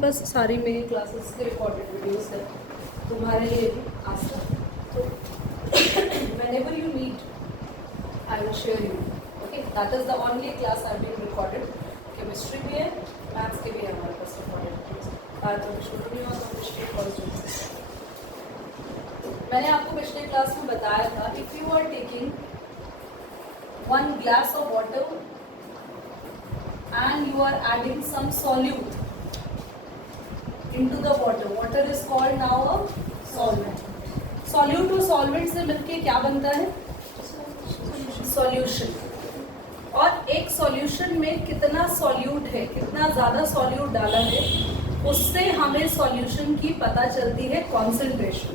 पास सारी मेरी क्लासेस के रिकॉर्डेड वीडियोस है तुम्हारे लिए भी आज तक, तो whenever you need I will share you. Okay, that is the only class I have been recorded. Chemistry भी है, मैथ्स के भी है हमारे पास रिकॉर्डेड वीडियोस। आज तो शुरू नहीं हुआ तो पिछले कॉलेज मैंने आपको पिछले क्लास में बताया था, if you are taking 1 glass of water and you are adding some solute into the water. Water is called now a solvent. Solute और solvent से मिलके क्या बनता है? Solution. और एक solution में कितना solute है, कितना ज़्यादा solute डाला है, उससे हमें solution की पता चलती है concentration.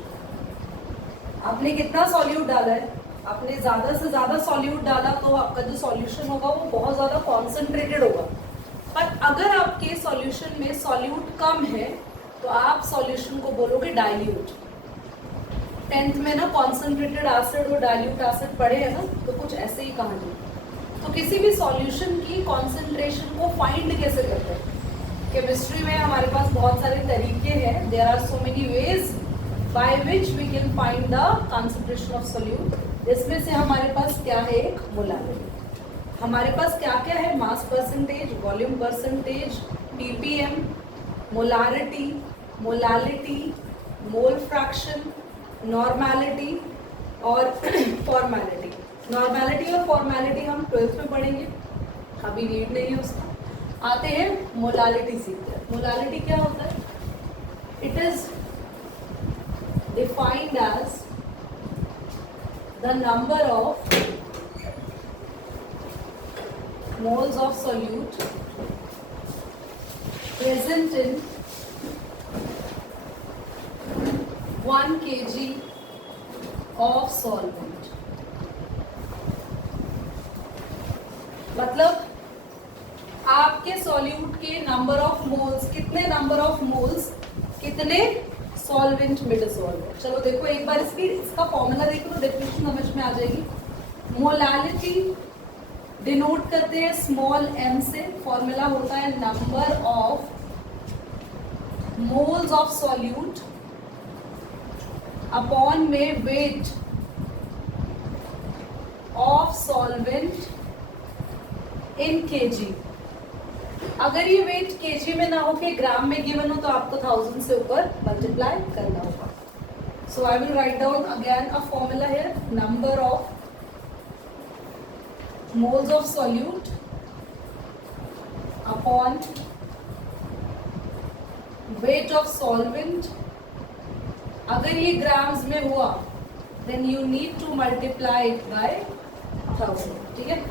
आपने कितना solute डाला है? आपने ज़्यादा से ज़्यादा सॉल्यूट डाला तो आपका जो सॉल्यूशन होगा वो बहुत ज़्यादा कॉन्सेंट्रेटेड होगा। पर अगर आपके सॉल्यूशन में सॉल्यूट कम है तो आप सॉल्यूशन को बोलोगे डाइल्यूट। 10th में ना कॉन्सेंट्रेटेड एसिड और डाइल्यूट एसिड पढ़े हैं ना, तो कुछ ऐसे ही कहानी। तो किसी भी सॉल्यूशन की कॉन्सेंट्रेशन को फाइंड कैसे करते हैं? केमिस्ट्री में हमारे पास बहुत सारे तरीके हैं। There are so many ways by which we can find the concentration of solute. इसमें से हमारे पास क्या है? एक मोलारिटी। हमारे पास क्या क्या है? Mass percentage, volume percentage, ppm, molarity, molality, mole fraction, normality और फॉर्मेलिटी। नॉर्मेलिटी और फॉर्मेलिटी हम 12th में पढ़ेंगे, अभी रीड नहीं है उसका। आते हैं मोलालिटी सीखते हैं। मोलालिटी क्या होता है? It is defined as the number of moles of solute present in 1 kg of solvent। मतलब आपके सॉल्यूट के नंबर ऑफ मोल्स, कितने नंबर ऑफ मोल्स कितने सॉल्वेंट में डिसॉल्व है। चलो देखो एक बार इसका फॉर्मूला देखो तो डेफिनेशन समझ में आ जाएगी। मोलालिटी डिनोट करते हैं स्मॉल m से। फॉर्मूला होता है number of moles of solute upon में weight of solvent in kg। अगर ये वेट केजी में ना हो के ग्राम में गिवन हो तो आपको 1000 से ऊपर मल्टीप्लाई करना होगा। So I will write down again a formula here. Number of moles of solute upon weight of solvent. अगर ये ग्राम्स में हुआ then you need to multiply it by 1000। ठीक है।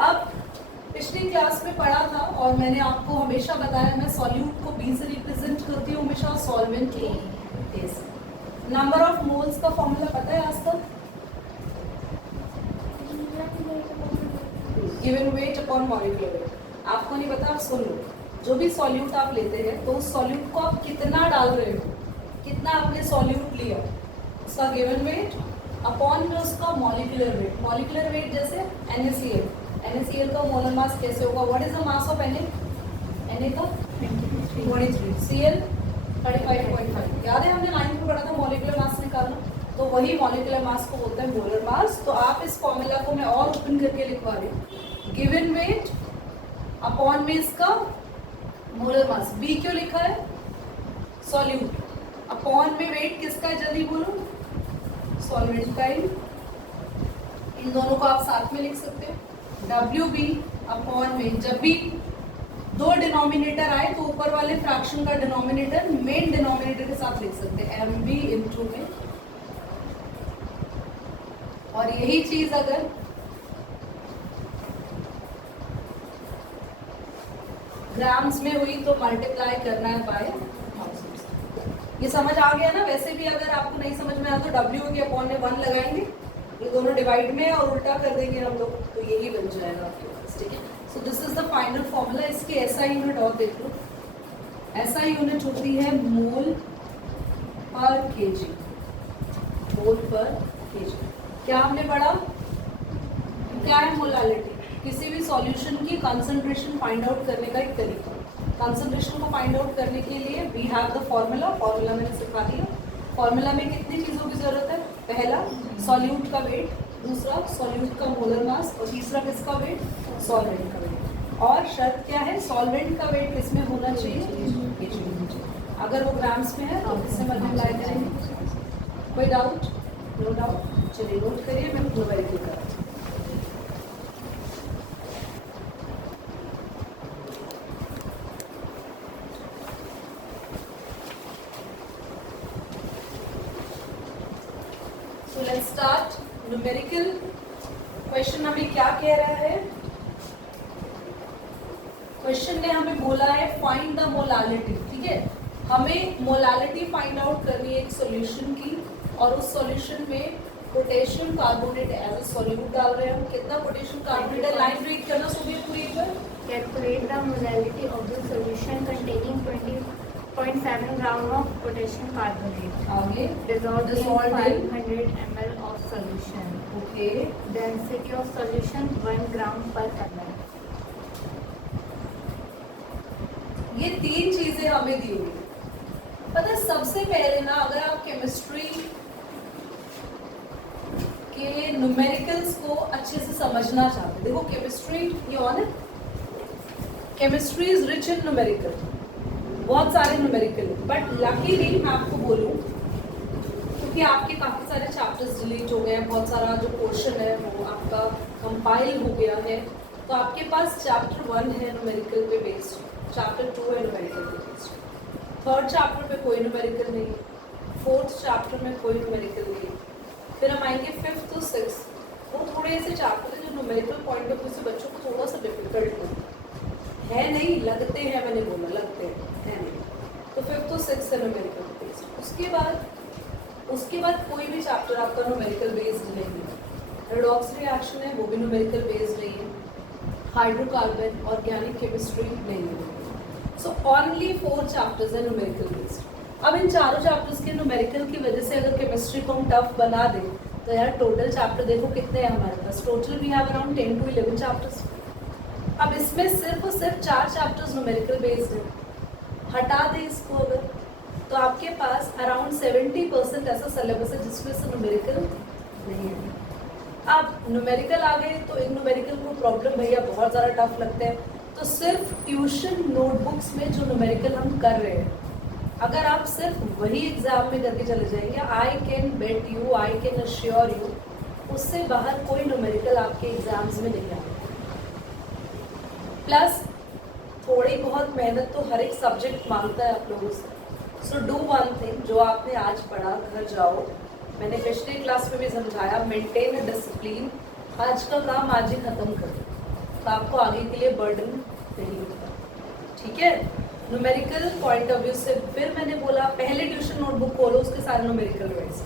अब पिछली क्लास में पढ़ा था और मैंने आपको हमेशा बताया, मैं सॉल्यूट को बी से रिप्रेजेंट करती हूँ हमेशा, सॉल्वेंट को ए से। नंबर ऑफ मोल्स का फॉर्मूला पता है आज तक? Given weight upon molecular weight. आपको नहीं पता? आप सुन लो। जो भी सॉल्यूट आप लेते हैं तो उस सॉल्यूट को आप कितना डाल रहे हो, कितना आपने सॉल्यूट लिया, उसका गिवन वेट अपॉन में उसका मॉलिक्यूलर वेट। मॉलिक्यूलर वेट जैसे NaCl, NaCl का मोलर मास कैसे होगा? What is the mass of Na? Na का 23, Cl 35.5। याद है हमने 9th में पढ़ा था मॉलिक्यूलर मास निकालना, तो वही मॉलिक्यूलर मास को बोलते हैं मोलर मास। तो आप इस फॉर्मूला को मैं और ओपन करके लिखवा रही हूँ। गिवन वेट अपॉन में इसका मोलर मास। बी क्यों लिखा है? सॉल्यूट। अपॉन में वेट किसका है? जल्दी बोलो। सॉल्वेंट का ही। इन दोनों को आप साथ में लिख सकते हो। WB अपॉन में, जब भी दो डिनोमिनेटर आए तो ऊपर वाले फ्रैक्शन का डिनोमिनेटर मेन डिनोमिनेटर के साथ लिख सकते हैं, MB इंटू में। और यही चीज अगर ग्राम्स में हुई तो मल्टीप्लाई करना है बाय 1000। ये समझ आ गया ना? वैसे भी अगर आपको नहीं समझ में आया तो W के अपॉन में 1 लगाएंगे, ये दोनों डिवाइड में और उल्टा कर देंगे हम लोग, तो यही बन जाएगा आपके पास। ठीक है। So this is the final formula. इसकी SI यूनिट और देख लो। SI यूनिट होती है मोल पर kg। मोल पर kg क्या हमने पढ़ा? क्या है मोलालिटी? किसी भी सॉल्यूशन की कंसंट्रेशन फाइंड आउट करने का एक तरीका। कंसंट्रेशन को फाइंड आउट करने के लिए वी हैव द फॉर्मूला मैंने सिखा दिया। फॉर्मूला में कितनी चीज़ों की ज़रूरत है? पहला सॉल्यूट का वेट, दूसरा सॉल्यूट का मोलर मास और तीसरा किसका वेट? सॉल्वेंट का वेट। और शर्त क्या है? सॉल्वेंट का वेट किसमें होना चाहिए? अगर वो ग्राम्स में है तो किससे मल्टीप्लाई करेंगे? कोई डाउट? No doubt. चलिए नोट करिए, मैं न्यूमेरिकल कर रहा हूँ। So let's start numerical question. हमें क्या कह रहा है? क्वेश्चन ने हमें बोला है फाइंड द मोलालिटी। ठीक है, हमें मोलालिटी फाइंड आउट करनी है एक सॉल्यूशन की, और उस सॉल्यूशन में potassium carbonate as a solute डाल रहे हैं हम। कितना पोटेशियम कार्बोनेट है? लाइन रीड करना सुबह पूरी एक बार। Calculate the molality of the solution containing 20.7 gram of potassium carbonate आगे dissolved in Dissolved in 500 ml of solution. Okay. Density of solution 1 gram per ml. ये तीन चीजें हमें दी हुई है। पता है सबसे पहले ना, अगर आप केमिस्ट्री के न्यूमेरिकल्स को अच्छे से समझना चाहते हैं, देखो केमिस्ट्री ये ऑन है, chemistry is rich in numerical, बहुत सारे न्यूमेरिकल, बट लकीली मैं आपको बोलूं क्योंकि आपके काफ़ी सारे चैप्टर्स डिलीट हो गए हैं, बहुत सारा जो पोर्शन है वो आपका कंपाइल हो गया है, तो आपके पास चैप्टर 1 है न्यूमेरिकल पे बेस्ड, चैप्टर 2 है न्यूमेरिकल पे बेस्ड, थर्ड चैप्टर में कोई न्यूमेरिकल नहीं, फोर्थ चैप्टर में कोई न्यूमेरिकल नहीं, फिर हम आएंगे 5th to 6th, वो थोड़े ऐसे चैप्टर हैं जो न्यूमेरिकल पॉइंट ऑफ व्यू से बच्चों को थोड़ा सा डिफिकल्ट है नहीं, लगते हैं, मैंने बोला लगते हैं, है नहीं, तो 5th to 6th है न्यूमेरिकल बेस्ड। उसके बाद कोई भी चैप्टर आपका न्यूमेरिकल बेस्ड नहीं है। रेडॉक्स रिएक्शन है वो भी न्यूमेरिकल बेस्ड नहीं है, हाइड्रोकार्बन, ऑर्गेनिक केमिस्ट्री नहीं है। सो ओनली 4 चैप्टर्स है न्यूमेरिकल बेस्ड। अब इन चारों चैप्टर्स के न्यूमेरिकल की वजह से अगर केमिस्ट्री को हम टफ बना दें तो यार टोटल चैप्टर देखो कितने हैं हमारे पास, total we have around 10 to 11 chapters. अब इसमें सिर्फ और सिर्फ 4 चैप्टर्स न्यूमेरिकल बेस्ड है, हटा दें इसको अगर, तो आपके पास अराउंड 70% ऐसा सिलेबस है जिसमें से न्यूमेरिकल नहीं है। अब न्यूमेरिकल आ गए तो इन न्यूमेरिकल को प्रॉब्लम भैया बहुत ज़्यादा टफ लगते हैं, तो सिर्फ ट्यूशन नोटबुक्स में जो न्यूमेरिकल हम कर रहे हैं, अगर आप सिर्फ वही एग्जाम में करके चले जाएंगे, I can bet you, I can assure you, उससे बाहर कोई न्यूमेरिकल आपके एग्जाम्स में नहीं आएगा। प्लस थोड़ी बहुत मेहनत तो हर एक सब्जेक्ट मांगता है आप लोगों से। सो डू वन थिंग, जो आपने आज पढ़ा घर जाओ, मैंने पिछली क्लास में भी समझाया, मेंटेन डिसिप्लिन, आज का काम आज ही खत्म कर दो, तो आपको आगे के लिए बर्डन नहीं होगा। ठीक है, न्यूमेरिकल पॉइंट ऑफ व्यू से फिर मैंने बोला पहले ट्यूशन नोटबुक खोलो, उसके सारे न्यूमेरिकल वर्ड्स,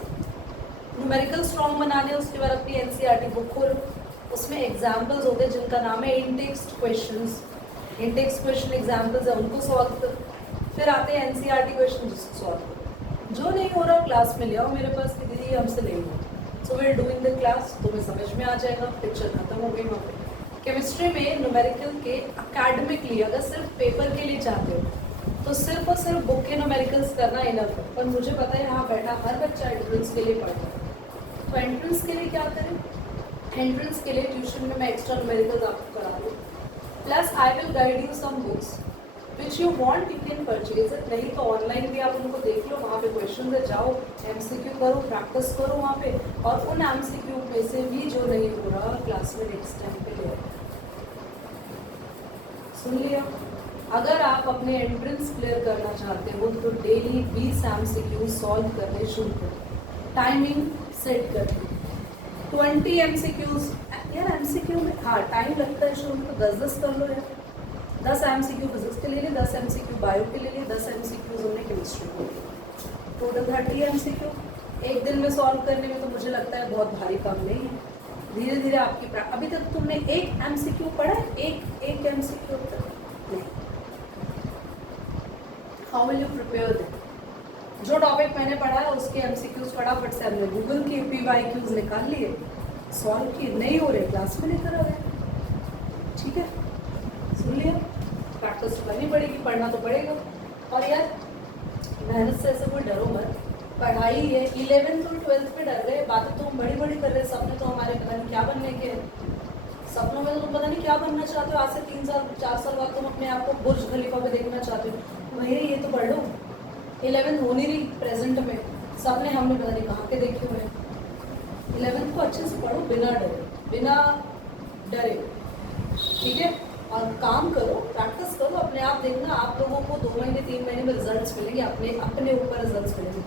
न्यूमेरिकल स्ट्रॉन्ग बनाने, उसके बाद अपनी एनसीईआरटी बुक खोलो, उसमें एग्जाम्पल्स होते हैं जिनका नाम है in-text questions, in-text question examples है उनको सॉल्व करो, फिर आते हैं एनसीईआरटी क्वेश्चन जिसको सॉल्व करो। जो नहीं हो रहा क्लास में ले आओ मेरे पास कि दीदी हमसे नहीं हो, so we are doing the class, तुम्हें समझ में आ जाएगा, पिक्चर खत्म हो गई वहाँ पे। केमिस्ट्री में न्यूमेरिकल के अकेडमिकली अगर सिर्फ पेपर के लिए चाहते हो तो सिर्फ और सिर्फ बुक के न्यूमेरिकल्स करना इनफ है, पर मुझे पता है यहाँ बैठा हर बच्चा एंट्रेंस के लिए पढ़ता है, तो एंट्रेंस के लिए क्या करें, एंट्रेंस के लिए ट्यूशन में मैं एक्स्ट्रा न्यूमेरिकल्स आपको करा दूँ, plus I will guide you some books which you want, you can purchase it, नहीं तो ऑनलाइन भी आप उनको देख लो, वहाँ पे क्वेश्चन है, जाओ एमसीक्यू करो, प्रैक्टिस करो वहाँ पे, और उन एमसीक्यू में से भी जो नहीं हो रहा क्लास में नेक्स्ट टाइम पे ले। सुन लिया, अगर आप अपने एंट्रेंस क्लियर करना चाहते हो तो डेली 20 एमसीक्यू सॉल्व करने शुरू करो, टाइमिंग सेट कर दो, 20 एमसीक्यूज, यार एमसीक्यू में हाँ टाइम लगता है शुरू में, तो 10-10 कर लो यार, 10 एमसीक्यू फिजिक्स के ले लिए, 10 एमसीक्यू बायो के ले लिए, 10 एमसीक्यूज हमने केमिस्ट्री को लिए, टोटल 30 एमसीक्यू एक दिन में सॉल्व करने में तो मुझे लगता है बहुत भारी काम नहीं है। धीरे धीरे आपकी अभी तक तुमने एक एमसीक्यू पढ़ा है, एक एमसीक्यू तक नहीं, how will you prepare that? जो टॉपिक मैंने पढ़ा है उसके एमसीक्यूज फटाफट से हमने गूगल के पीवाईक्यूज निकाल लिए, सॉल्व किए, नहीं हो रहे क्लास में लेकर आ गए, ठीक है, सुन लिया, प्रैक्टिस प्रैक्टिस करनी पड़ेगी, पढ़ना तो पड़ेगा। और यार मेहनत से ऐसे कोई डरो मत, पढ़ाई है। 11th और 12th पे डर रहे, बातें तो हम बड़ी बड़ी कर रहे हैं, सपने तो हमारे पता नहीं क्या बनने के हैं। सपनों में तो तुम पता नहीं क्या बनना चाहते हो, आज से 3 साल 4 साल बाद तुम अपने आप को बुर्ज खलीफा पे देखना चाहते हो। भैया ये तो पढ़ लो, 11th हो नहीं रही प्रेजेंट में, सपने हमने पता नहीं कहाँ के देखे हुए हैं। 11th को अच्छे से पढ़ो, बिना डरे, ठीक है। और काम करो, प्रैक्टिस करो, अपने आप देखना आप लोगों को 2 महीने 3 महीने में रिजल्ट्स मिलेंगे, अपने ऊपर रिजल्ट्स मिलेंगे।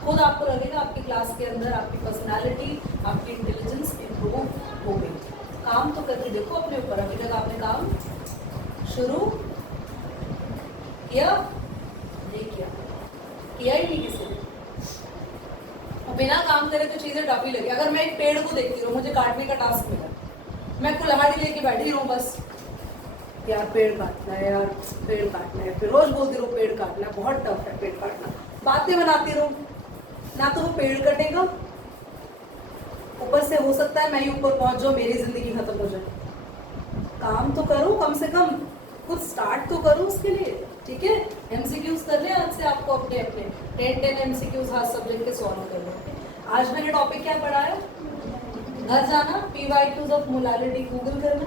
खुद आपको लगेगा आपकी क्लास के अंदर आपकी पर्सनालिटी, आपकी इंटेलिजेंस इम्प्रूव हो गई। काम तो करके देखो अपने ऊपर। अभी तक आपने काम शुरू किया नहीं किया ही नहीं किसी ने। और बिना काम करे तो चीजें टफ ही लगी। अगर मैं एक पेड़ को देखती रहूं, मुझे काटने का टास्क मिला, मैं कुल्हाड़ी लेके बैठी रहूं बस, यार पेड़ काटना है, यार पेड़ काटना है, फिर रोज बोलती रहूं पेड़ काटना है, बहुत टफ है पेड़ काटना, बातें बनाती रहूं, ना तो वो पेड़ कटेगा, ऊपर से हो सकता है मैं ही ऊपर पहुंच जाऊं, मेरी जिंदगी खत्म हो जाए। काम तो करो, कम से कम कुछ स्टार्ट तो करो उसके लिए, ठीक है। एमसीक्यूज कर ले आज से, आपको अपने 10 एमसीक्यूज हर सब्जेक्ट के सॉल्व कर लो। आज मैंने टॉपिक क्या पढ़ाया, घर जाना, PYQs ऑफ मोलालिटी गूगल करना,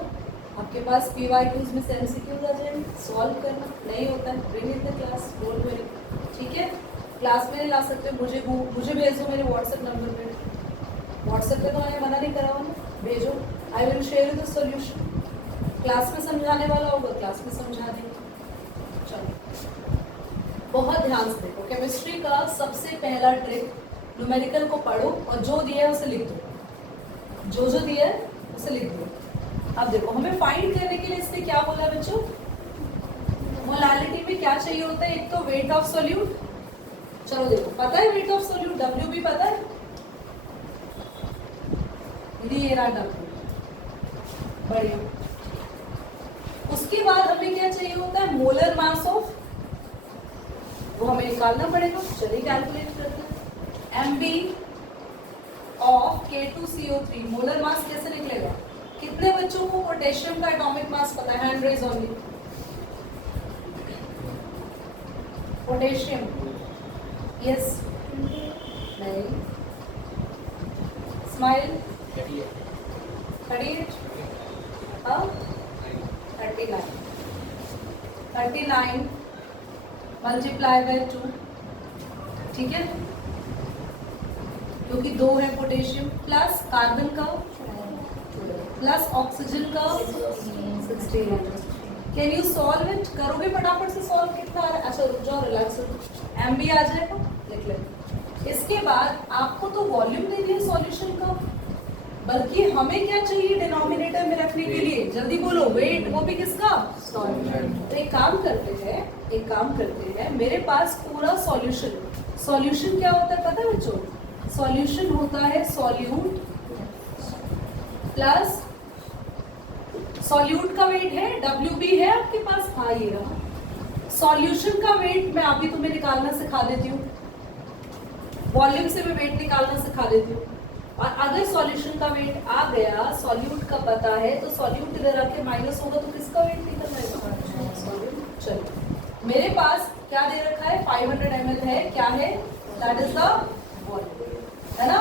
आपके पास PYQs में से एमसीक्यूज आ जाएंगे, सॉल्व करना। नहीं होता है bring in the class, don't worry, ठीक है। क्लास में नहीं ला सकते, मुझे भेज दो मेरे व्हाट्सएप नंबर पे। व्हाट्सएप पे तो मैंने मना नहीं करा हुआ ना, भेजो, I will share the solution. Class में समझाने वाला होगा, क्लास में समझा देंगे। चलो बहुत ध्यान से देखो, केमिस्ट्री का सबसे पहला ट्रिक, न्यूमेरिकल को पढ़ो और जो दिया है उसे लिख दो, जो दिया है उसे लिख दो। अब देखो हमें फाइंड करने के लिए इसने क्या बोला बच्चों, मोलालिटी में क्या चाहिए होता है, एक तो वेट ऑफ सोल्यूट। चलो देखो पता है वेट ऑफ सोल्यूट, W भी पता है, ये रहा W, बढ़िया। उसके बाद हमें क्या चाहिए होता है, मोलर मास ऑफ, वो हमें निकालना पड़ेगा। चलिए कैलकुलेट करते हैं। MB of K2CO3, molar mass कैसे निकलेगा, कितने बच्चों को पोटेशियम का एटॉमिक मास पता है, hand raise only. Potassium, yes, नहीं, स्माइल, 38, 39 मल्टीप्लाई बाय 2, ठीक है, क्योंकि 2 है पोटेशियम, प्लस कार्बन का, प्लस ऑक्सीजन का 16। कैन यू सॉल्व इट, करोगे फटाफट से सॉल्व, कितना आ रहा है, अच्छा रुक जाओ, रिलैक्स हो, MB आ जाएगा, लिख ले। इसके बाद आपको तो वॉल्यूम दे दिया सॉल्यूशन का, बल्कि हमें क्या चाहिए डिनोमिनेटर में रखने के लिए, जल्दी बोलो, वेट, वो भी किसका, सॉल्यूशन। तो एक काम करते हैं, मेरे पास पूरा सॉल्यूशन क्या होता है पता है बच्चों, सॉल्यूशन होता है सॉल्यूट प्लस, सॉल्यूट का वेट है WB है आपके पास, हाँ ये रहा। सॉल्यूशन का वेट मैं अभी तुम्हें निकालना सिखा देती हूँ, वॉल्यूम से मैं वेट निकालना सिखा देती हूँ। और अगर सॉल्यूशन का वेट आ गया, सॉल्यूट का पता है, तो सॉल्यूट इधर आके माइनस होगा तो किसका वेट निकलना है, सॉल्यूट। चलो मेरे पास क्या दे रखा है, 500 ml है, क्या है, दैट इज द वॉल्यूम, है ना,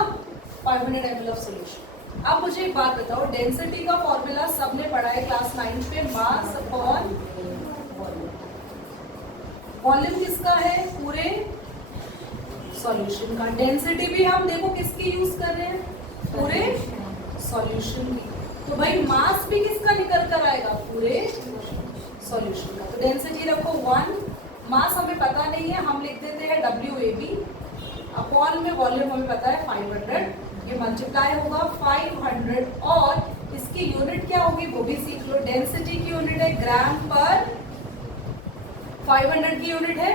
500 ml ऑफ सॉल्यूशन। अब मुझे एक बात बताओ, डेंसिटी का फॉर्मूला सबने पढ़ा है क्लास 9 पे, मास अपॉन वॉल्यूम। वॉल्यूम किसका है, पूरे सॉल्यूशन का। डेंसिटी भी हम देखो किसकी यूज कर रहे हैं, पूरे सॉल्यूशन की। तो भाई मास भी किसका निकल कर आएगा, पूरे सॉल्यूशन का। तो डेंसिटी रखो 1, मास हमें पता नहीं है, हम लिख देते हैं WAB, अपॉन में वॉल्यूम हमें पता है 500, ये मल्टीप्लाई होगा 500, और इसकी यूनिट क्या होगी वो भी सीख लो। डेंसिटी की यूनिट है ग्राम पर, 500 की यूनिट है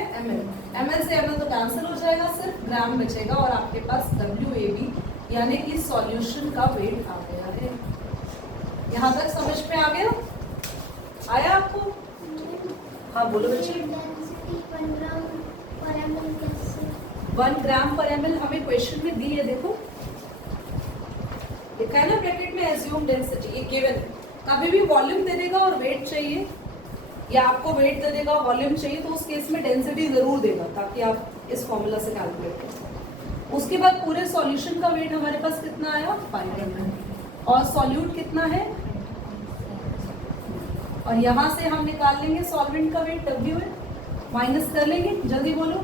ml से ml तो कैंसिल हो जाएगा, सिर्फ ग्राम बचेगा, और आपके पास WAB यानी कि सॉल्यूशन का वेट आ गया है। यहाँ तक समझ में आ गया, आया आपको, हाँ बोलो बच्चे। 1 ग्राम पर ml हमें क्वेश्चन में दी है, देखो लिखा है ना ब्रैकेट में, एज्यूम डेंसिटी, ये गिवन। कभी भी वॉल्यूम दे देगा और वेट चाहिए, या आपको वेट दे देगा, वॉल्यूम चाहिए तो उस केस में डेंसिटी जरूर देगा ताकि आप इस फॉर्मूला से कैलकुलेट करें। उसके बाद पूरे सॉल्यूशन का वेट हमारे पास कितना आया 500 और सॉल्यूट कितना है, और यहां से हम निकाल लेंगे सॉल्वेंट का वेट W है, माइनस कर लेंगे, जल्दी बोलो।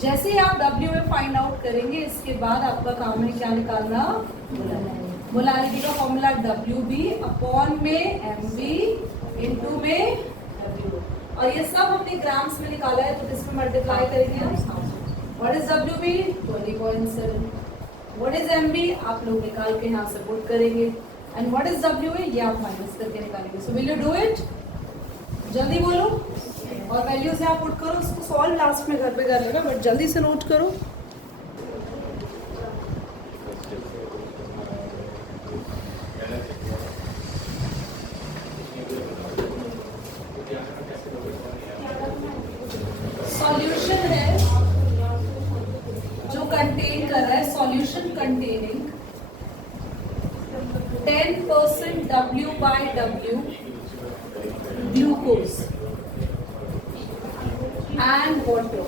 जैसे ही आप W फाइंड आउट करेंगे इसके बाद आपका काम है क्या निकालना, मोलारिटी का फॉर्मूला WB अपॉन में MB इनटू में W, और ये सब हमने ग्राम्स में निकाला है तो किसमें मल्टीप्लाई करेंगे हम। What is WB 20.7, what is MB आप लोग निकाल के यहाँ से पुट करेंगे, एंड व्हाट इज WA ये आप माइनस करके निकालेंगे। So will you do it, जल्दी बोलो, और वैल्यूज यहाँ पुट करो, उसको सॉल्व लास्ट में घर पे कर लेना बट जल्दी से नोट करो। सॉल्यूशन है जो कंटेन कर रहा है, solution containing 10% W/W glucose and water.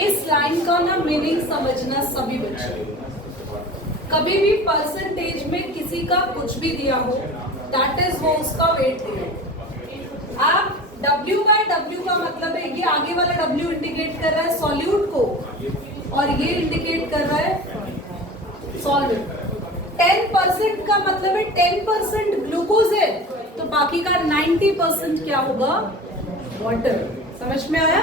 इस लाइन का ना मीनिंग समझना सभी बच्चे, कभी भी परसेंटेज में किसी का कुछ भी दिया हो दैट इज वो उसका वेट दिया। आप W/W का मतलब है ये आगे वाला W इंडिकेट कर रहा है सॉल्यूट को और ये इंडिकेट कर रहा है सॉल्वेंट। 10% का मतलब है 10% ग्लूकोज है तो बाकी का 90% क्या होगा, वाटर। समझ में आया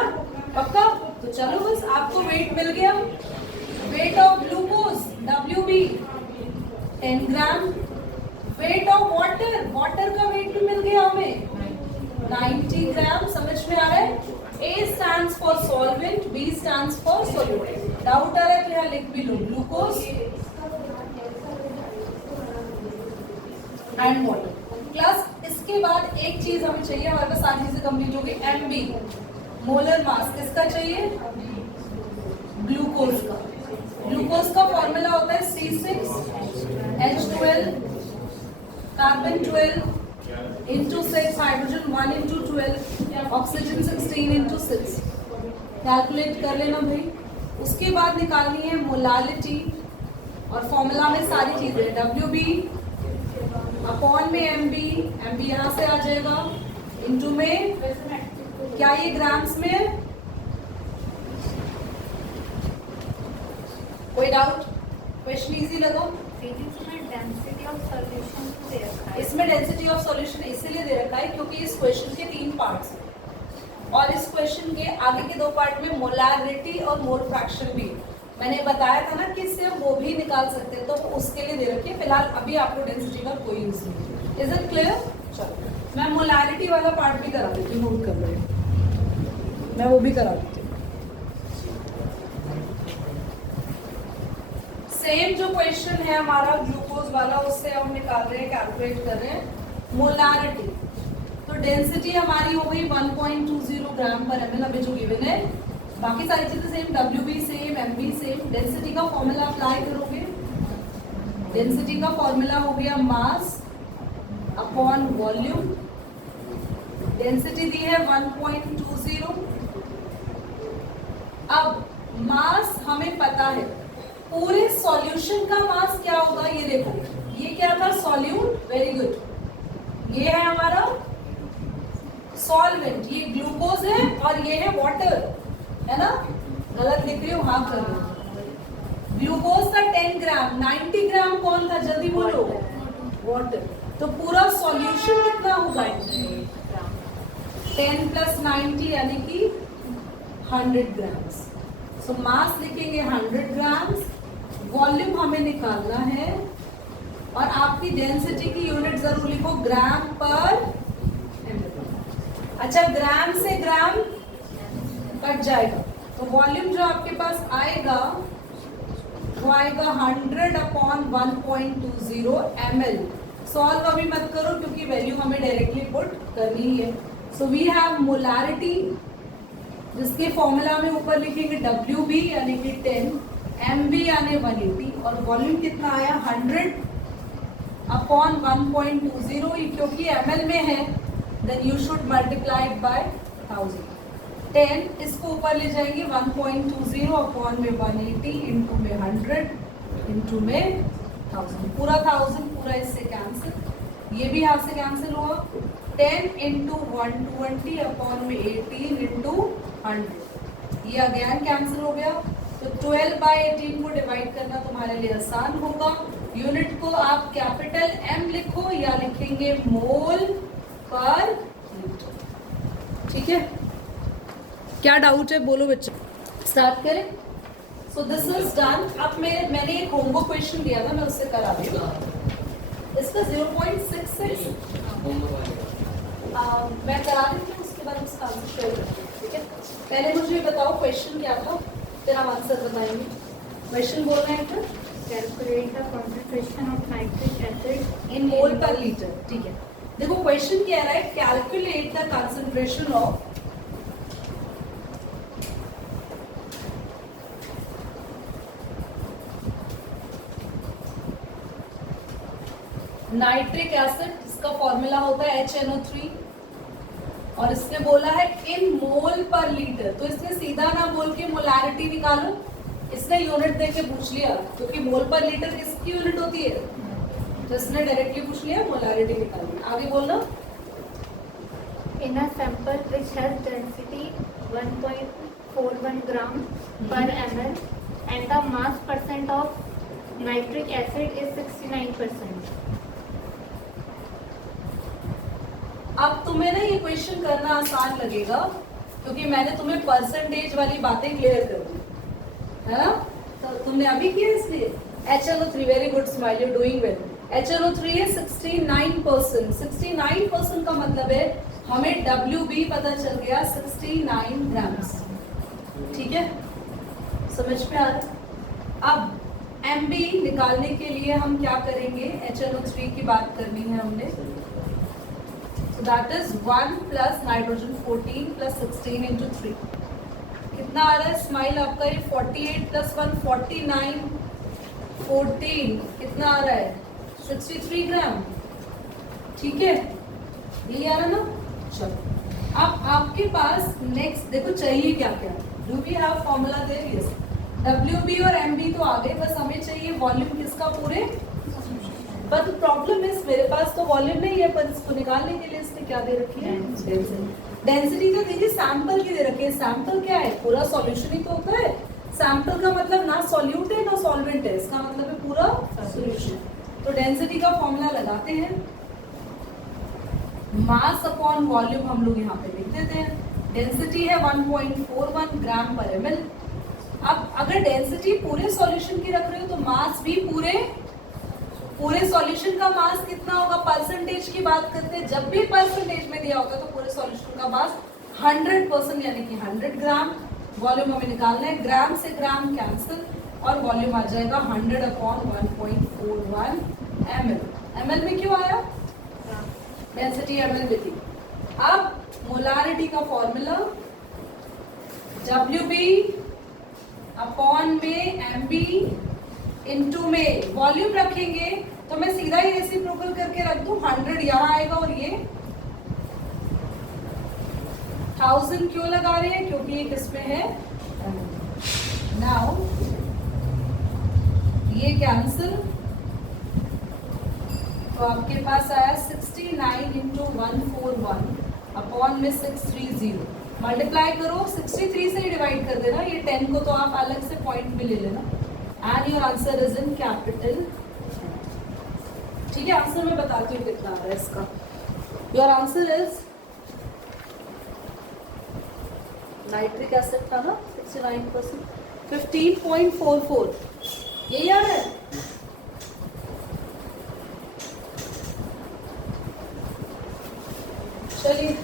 पक्का? तो चलो बस आपको वेट मिल गया, weight of glucose WB 10 gram, weight of water, water का वेट भी मिल गया हमें 90 ग्राम। समझ में आ रहा है? A stands for solvent, B stands for solute। Doubt आ रहा है तो यहाँ लिख भी लो ग्लूकोज एंड वाटर प्लस। इसके बाद एक चीज हमें चाहिए, हमारे पास सारी चीजें कंप्लीट हो गई। MB मोलर मास किसका चाहिए, ग्लूकोज का। ग्लूकोज का फॉर्मूला होता है C6H12 carbon 12 into 6 hydrogen 1 into 12 oxygen 16 into 6। Calculate कर लेना भाई। उसके बाद निकालनी है मोलालिटी और फॉर्मूला में सारी चीजें WB अपॉन में MB यहाँ से आ जाएगा इंटू में क्या ये ग्राम्स में है? कोई डाउट? क्वेश्चन इजी लगा? इसमें डेंसिटी ऑफ सॉल्यूशन दे रखा है। इसमें डेंसिटी ऑफ सॉल्यूशन इसीलिए दे रखा है क्योंकि इस क्वेश्चन के 3 पार्ट्स हैं और इस क्वेश्चन के आगे के 2 पार्ट में मोलारिटी और मोल फ्रैक्शन भी। मैंने बताया था ना कि इससे हम वो भी निकाल सकते हैं तो उसके लिए दे रखी है। फिलहाल अभी आपको डेंसिटी का कोई यूज नहीं। Is it clear? चलो मैं मोलारिटी वाला पार्ट भी करा देती हूँ, नोट कर रहे हैं, मैं वो भी करा देती हूँ। सेम जो क्वेश्चन है हमारा ग्लूकोज वाला उससे हम निकाल रहे हैं, कैलकुलेट कर रहे हैं मोलारिटी। तो डेंसिटी हमारी हो गई 1.20 ग्राम पर ml अभी जो गिवन है। बाकी सारी चीजें same, WB same, MB same. Density का फॉर्मूला अप्लाई करोगे, डेंसिटी का फॉर्मूला हो गया मास अपॉन वॉल्यूम। डेंसिटी दी है 1.20। अब मास हमें पता है, पूरे सॉल्यूशन का मास क्या होगा ये देखो। ये क्या था, सॉल्यूट, वेरी गुड। ये है हमारा सॉल्वेंट, ये ग्लूकोज है और ये है वाटर, है ना? गलत लिख रही हूँ, हाँ कर रही हूँ। ग्लूकोज का 10 ग्राम, 90 ग्राम कौन था, जल्दी बोलो, वाटर। तो पूरा सॉल्यूशन कितना होगा, 10 + 90 यानी कि 100 ग्राम्स। सो मास लिखेंगे 100 ग्राम्स, वॉल्यूम हमें निकालना है और आपकी डेंसिटी की यूनिट जरूर लिखो ग्राम पर ml। अच्छा, ग्राम से ग्राम कट जाएगा तो वॉल्यूम जो आपके पास आएगा वो आएगा 100/1.20 ml। सॉल्व अभी मत करो क्योंकि वैल्यू हमें डायरेक्टली पुट करनी ही है। सो वी हैव मोलारिटी जिसके फॉर्मूला में ऊपर लिखेंगे WB यानी कि 10 MB यानी 180 और वॉल्यूम कितना आया 100 अपॉन 1.20, क्योंकि ml में है then you should multiply it by 1000। 10 इसको ऊपर ले जाएंगे 1.20 अपॉन में 180 इंटू में 100 इंटू में 1000, पूरा 1000 पूरा इससे कैंसिल, ये भी यहाँ से कैंसिल हुआ। 10 इंटू 120 अपॉन में 18 इंटू 100, ये अगेन कैंसिल हो गया। तो 12 बाई 18 को डिवाइड करना तुम्हारे लिए आसान होगा। यूनिट को आप कैपिटल M लिखो या लिखेंगे मोल पर लीटर। ठीक है, क्या डाउट है बोलो बच्चे, स्टार्ट करें। So this is done. अब मैंने एक होमवर्क क्वेश्चन दिया था, मैं उससे करा रही हूँ। इसका 0.66 मैं करा रही थी, उसके बाद उसका आंसर शेयर करेंगे। ठीक है, पहले मुझे बताओ क्वेश्चन क्या था, फिर हम आंसर बताएंगे। क्वेश्चन बोल रहे हैं फिर calculate the concentration of nitric acid in mole per litre. ठीक है, देखो क्वेश्चन क्या है, calculate the concentration of nitric acid, इसका फॉर्मूला होता है HNO3 और इसने बोला है इन मोल पर लीटर। तो इसने सीधा ना बोल के मोलारिटी निकालो, इसने यूनिट देके पूछ लिया, क्योंकि मोल पर लीटर किसकी यूनिट होती है, तो इसने डायरेक्टली पूछ लिया, मोलारिटी निकाली। आगे बोलना। in a sample which has density 1.41 gram per ml and the mass percent of nitric acid is 69%. अब तुम्हें ना ये क्वेश्चन करना आसान लगेगा, क्योंकि मैंने तुम्हें परसेंटेज वाली बातें क्लियर कर दी है ना, तो तुमने अभी किया इसलिए। HNO3, very good smile, you doing well. HNO3 है 69%। 69% का मतलब है हमें WB पता चल गया 69 ग्राम्स। ठीक है, समझ में आ रहा। अब MB निकालने के लिए हम क्या करेंगे, HNO3 की बात करनी है हमने, so that is 1 plus nitrogen 14 plus 16 into 3, कितना आ रहा है स्माइल आपका, ये 48 plus 1 49, 14 कितना आ रहा है 63 ग्राम। ठीक है, यही आ रहा ना। चलो अब आपके पास नेक्स्ट देखो चाहिए क्या क्या। Do we have formula there, yes. WB और MB तो आ गए, बस हमें चाहिए वॉल्यूम किसका पूरे, बट प्रॉब्लम इज मेरे पास तो वॉल्यूम नहीं है, पर इसको निकालने के लिए इसने क्या दे रखी है, डेंसिटी। तो देखिए सैंपल की दे रखी है। सैंपल क्या है, पूरा सॉल्यूशन ही तो होता है। सैंपल का मतलब ना सॉल्यूट है ना सॉल्वेंट है, इसका मतलब है पूरा सॉल्यूशन। तो डेंसिटी का फॉर्मूला लगाते हैं, मास अपॉन वॉल्यूम हम लोग यहाँ पे लिख देते हैं। डेंसिटी है 1.41 ग्राम पर ml। अब अगर डेंसिटी पूरे सॉल्यूशन की रख रहे हो तो मास भी पूरे सॉल्यूशन का मास कितना होगा, परसेंटेज की बात करते हैं। जब भी परसेंटेज में दिया होगा तो पूरे सॉल्यूशन का मास 100% यानी कि 100 ग्राम। वॉल्यूम हमें निकालना है, ग्राम से ग्राम कैंसिल और वॉल्यूम आ जाएगा 100 अपॉन 1.41 ml। ml में क्यों आया, डेंसिटी ml में थी। अब मोलारिटी का फॉर्मूला WB अपॉन में MB इनटू में वॉल्यूम रखेंगे, तो मैं सीधा ही रेसिप्रोकल करके रख दूं, 100 यहाँ आएगा और ये 1000 क्यों लगा रहे हैं, क्योंकि ये किसमें है। नाउ ये कैंसिल, तो आपके पास आया 69 इंटू 141 अपॉन में 630। मल्टीप्लाई करो, 63 से ही डिवाइड कर देना, ये 10 को तो आप अलग से पॉइंट में ले लेना। And your answer is in capital. ठीक है, आंसर मैं बताती हूँ कितना आ रहा है इसका। Your answer is, nitric acid था ना 69%, 15.44, यही आ रहा है। चलिए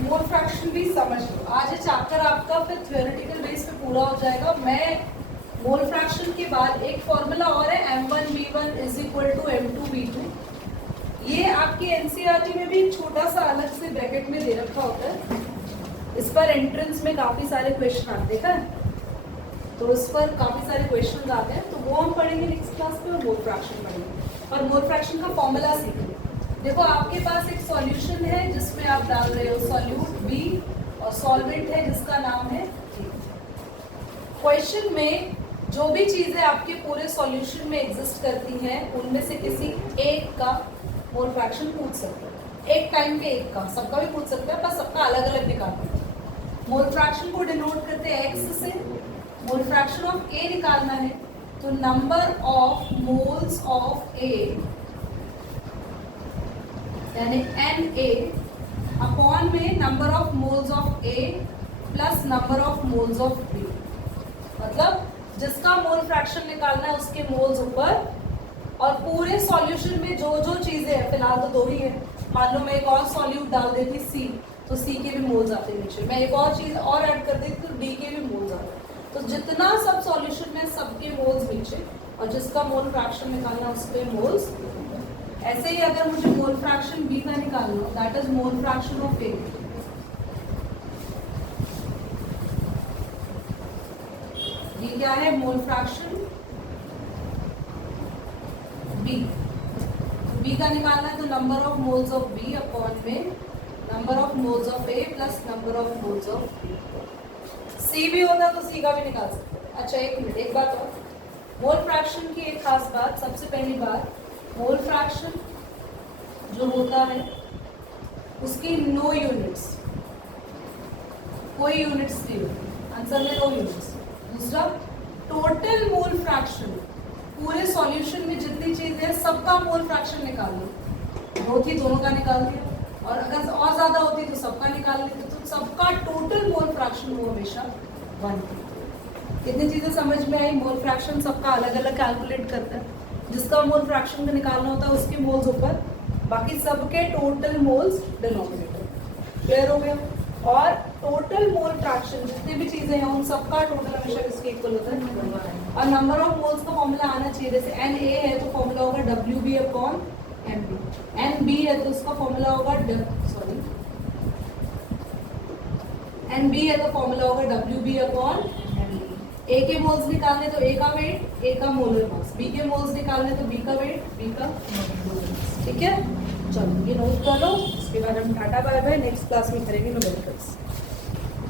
मोल फ्रैक्शन भी समझ लो। आज ये चैप्टर आपका फिर थ्योरेटिकल बेस पे पूरा हो जाएगा। मैं मोल फ्रैक्शन के बाद एक फॉर्मूला और है, M1V1 is equal to M2V2, ये आपकी एनसीईआरटी में भी एक छोटा सा अलग से ब्रैकेट में दे रखा होता है, इस पर एंट्रेंस में काफी सारे क्वेश्चन आते हैं, देखा है? तो इस पर काफी सारे क्वेश्चन आते हैं, तो वो हम पढ़ेंगे नेक्स्ट क्लास में, और मोल फ्रैक्शन पढ़ेंगे और मोल फ्रैक्शन का फॉर्मूला सीखेंगे। देखो आपके पास एक सॉल्यूशन है जिसमें आप डाल रहे हो सॉल्यूट बी और सॉल्वेंट है जिसका नाम है ए। क्वेश्चन में जो भी चीजें आपके पूरे सॉल्यूशन में एग्जिस्ट करती हैं उनमें से किसी एक का मोल फ्रैक्शन पूछ सकते हैं, एक टाइम पे एक का, सबका भी पूछ सकते हैं पर सबका अलग अलग निकालना है। मोल फ्रैक्शन को डिनोट करते हैं एक्स से। मोल फ्रैक्शन ऑफ ए निकालना है तो नंबर ऑफ मोल्स ऑफ ए यानी Na अपॉन में number of moles of A plus number of moles of B। मतलब जिसका मोल फ्रैक्शन निकालना है उसके मोल्स ऊपर, और पूरे सॉल्यूशन में जो जो चीजें हैं, फिलहाल तो 2 ही है, मान लो मैं एक और सॉल्यूट डाल देती C, तो C के भी मोल्स आते नीचे, मैं एक और चीज और ऐड कर देती तो D के भी मोल्स आते। तो जितना सब सॉल्यूशन में सबके मोल्स नीचे, और जिसका मोल फ्रैक्शन निकालना उसके मोल्स। ऐसे ही अगर मुझे मोल फ्रैक्शन बी का निकालना हो, that is mole fraction of A, ये क्या है? Mole fraction B. बी का निकालना है तो number of moles of B upon में number of moles of A plus number of moles of B. C भी होता तो सी का भी निकाल सकते हैं। अच्छा एक मिनट, एक बात और, मोल फ्रैक्शन की एक खास बात, सबसे पहली बात, मोल फ्रैक्शन जो होता है उसकी नो यूनिट्स, कोई यूनिट्स नहीं होती आंसर में, नो यूनिट्स। दूसरा, टोटल मोल फ्रैक्शन, पूरे सॉल्यूशन में जितनी चीज है सबका मोल फ्रैक्शन निकाल लो, दो थी दोनों का निकाल दिया, और अगर और ज्यादा होती तो सबका निकाल लेते, तो सबका टोटल मोल फ्रैक्शन वो हमेशा 1 थी। कितनी चीजें समझ में आई? मोल फ्रैक्शन सबका अलग अलग कैलकुलेट करता है, जिसका मोल फ्रैक्शन में निकालना होता है उसके मोल्स ऊपर, बाकी सबके टोटल मोल्स डिनोमिनेटर। क्लियर हो गया? और टोटल मोल फ्रैक्शन जितनी भी चीजें हैं उन सबका टोटल हमेशा किसके इक्वल होता है? और नंबर ऑफ मोल्स का फॉर्मूला आना चाहिए, जैसे Na है तो फॉर्मूला होगा WB अपॉन MB, NB है तो उसका फॉर्मूला होगा NB है तो फॉर्मूला होगा WB अपॉन ए के मोल्स निकालने तो ए का वेट, ए का मोलर मास, बी के मोल्स निकालने तो बी का वेट, बी का मोलर मास। ठीक है, चलो ये नोट कर लो, उसके बाद हम टाटा बाय बाय, नेक्स्ट क्लास में करेंगे न्यूमेरिकल्स।